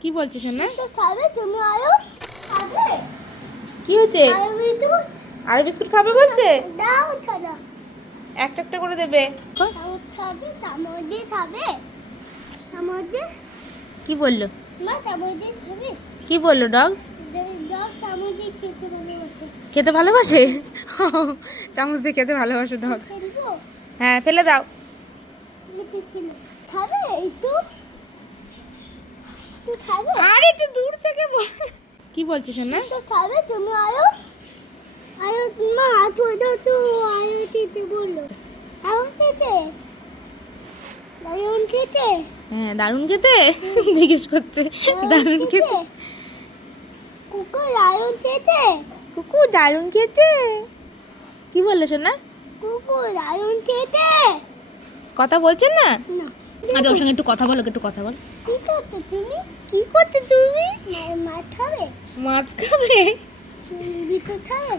কি বলছিস না? তো খাবে তুমি আরো খাবে কি হয়েছে? আর বিস্কুট খাবে বলছে? দাও চলো একটা একটা করে দেবে। খাবে তামোদে খাবে তামোদে কি বললো? মা তামোদে খাবে কি বললো ডগ? ডগ তামোদে খেতে ভালোবাসে খেতে ভালোবাসে? চামচ দিয়ে খেতে ভালোবাসে ডগ। খেলবো হ্যাঁ ফেলে দাও। খাবে একটু তুই খাবে আর একটু দূর থেকে কি বলছিস না? তো খাবে তুমি আরো আরো মা হাত ধরো তো আরো দিতে বললো আরো খেতে দারুণ খেতে হ্যাঁ দারুণ খেতে জিজ্ঞেস করছে। দারুণ খেতে। কুকুর দারুণ খেতে কুকুর দারুণ খেতে। কি বললো শোনা? কুকুর দারুণ খেতে কথা বলছেন না? না আচ্ছা ওর সঙ্গে একটু কথা বলো, একটু কথা বল। কি করছো তুমি কি করছো তুমি? মাছ খাবে মাছ খাবে? বিটু খাবে